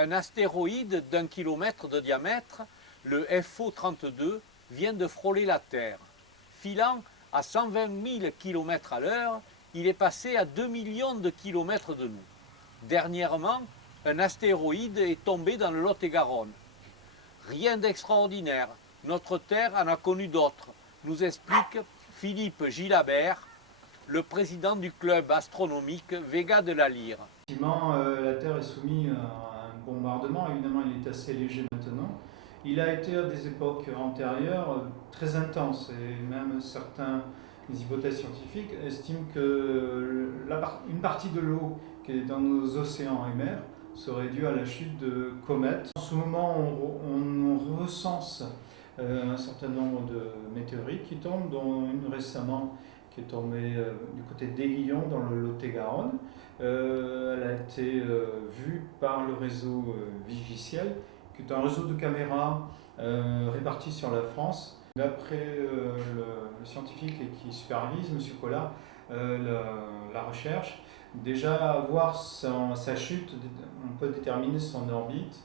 Un astéroïde d'1 km de diamètre, le FO-32, vient de frôler la Terre. Filant à 120 000 km à l'heure, il est passé à 2 millions de kilomètres de nous. Dernièrement, un astéroïde est tombé dans le Lot-et-Garonne. Rien d'extraordinaire, notre Terre en a connu d'autres, nous explique Philippe Gilabert, le président du club astronomique Vega de la Lyre. Effectivement, la Terre est soumise à un bombardement, évidemment il est assez léger maintenant. Il a été à des époques antérieures très intense et même certaines hypothèses scientifiques estiment que une partie de l'eau qui est dans nos océans et mers serait due à la chute de comètes. En ce moment, on recense un certain nombre de météorites qui tombent, dont une récemment qui est tombée du côté d'Aiguillon dans le Lot-et-Garonne. Elle a été vue par le réseau Vigiciel, qui est un réseau de caméras répartis sur la France. D'après le scientifique qui supervise, M. Collat, la recherche, déjà à voir sa chute, on peut déterminer son orbite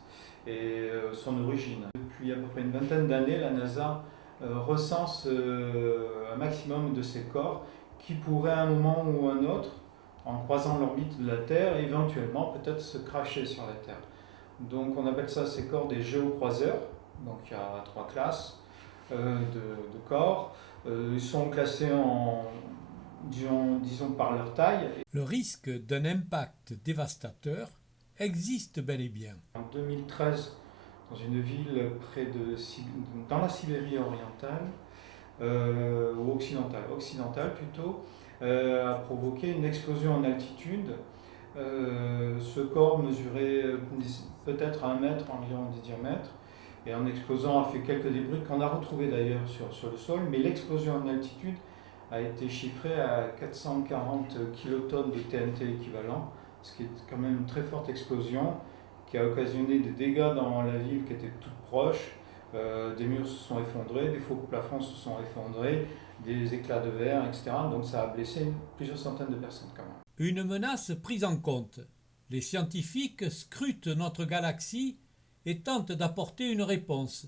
et son origine. Depuis à peu près une vingtaine d'années, la NASA recense un maximum de ces corps qui pourraient à un moment ou un autre, en croisant l'orbite de la Terre, éventuellement peut-être se cracher sur la Terre. Donc on appelle ça ces corps des géocroiseurs. Donc il y a 3 classes de corps. Ils sont classés disons par leur taille. Le risque d'un impact dévastateur existe bel et bien. En 2013, dans une ville dans la Sibérie orientale, ou occidentale plutôt, a provoqué une explosion en altitude. Ce corps mesurait peut-être 1 mètre environ de diamètre, et en explosant a fait quelques débris qu'on a retrouvés d'ailleurs sur le sol, mais l'explosion en altitude a été chiffrée à 440 kilotonnes de TNT équivalent, ce qui est quand même une très forte explosion qui a occasionné des dégâts dans la ville qui était toute proche. Des murs se sont effondrés, des faux plafonds se sont effondrés, des éclats de verre, etc. Donc ça a blessé plusieurs centaines de personnes quand même. Une menace prise en compte. Les scientifiques scrutent notre galaxie et tentent d'apporter une réponse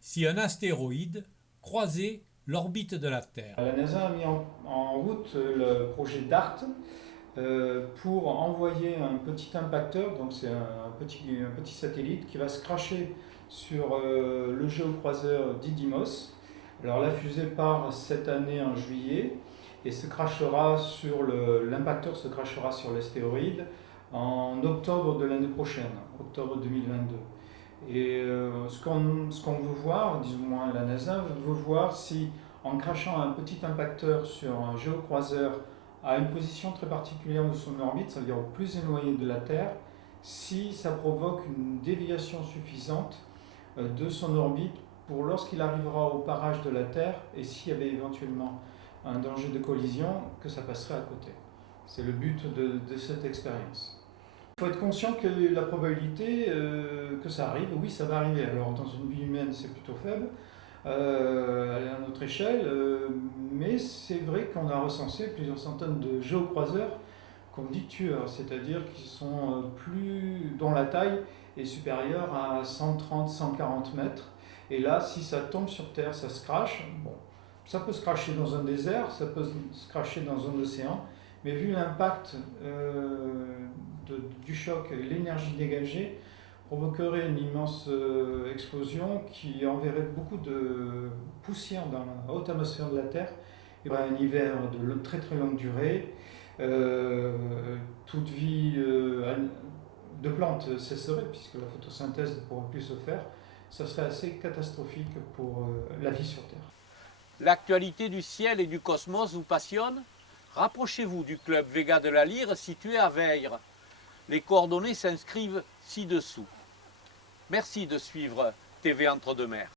si un astéroïde croisait l'orbite de la Terre. La NASA a mis en route le projet DART pour envoyer un petit impacteur, donc c'est un petit satellite qui va se cracher sur le géocroiseur Didymos. Alors la fusée part cette année en juillet et l'impacteur se crachera sur l'astéroïde en octobre de l'année prochaine, octobre 2022. Et ce qu'on veut voir, du moins la NASA veut voir si, en crachant un petit impacteur sur un géocroiseur à une position très particulière de son orbite, c'est-à-dire au plus éloigné de la Terre, si ça provoque une déviation suffisante de son orbite pour lorsqu'il arrivera au parage de la Terre, et s'il y avait éventuellement un danger de collision, que ça passerait à côté. C'est le but de cette expérience. Il faut être conscient que la probabilité que ça arrive, oui, ça va arriver. Alors dans une vie humaine, c'est plutôt faible, à notre échelle, mais c'est vrai qu'on a recensé plusieurs centaines de géocroiseurs qu'on dit tueurs, c'est-à-dire dont la taille est supérieure à 130-140 mètres. Et là, si ça tombe sur Terre, ça se crache. Bon, ça peut se cracher dans un désert, ça peut se cracher dans un océan, mais vu l'impact du choc et l'énergie dégagée, provoquerait une immense explosion qui enverrait beaucoup de poussière dans la haute atmosphère de la Terre. Et un hiver de très très longue durée, toute vie de plantes cesserait puisque la photosynthèse ne pourra plus se faire. Ça serait assez catastrophique pour la vie sur Terre. L'actualité du ciel et du cosmos vous passionne? Rapprochez-vous du club Vega de la Lyre situé à Vayres. Les coordonnées s'inscrivent ci-dessous. Merci de suivre TV Entre deux Mers.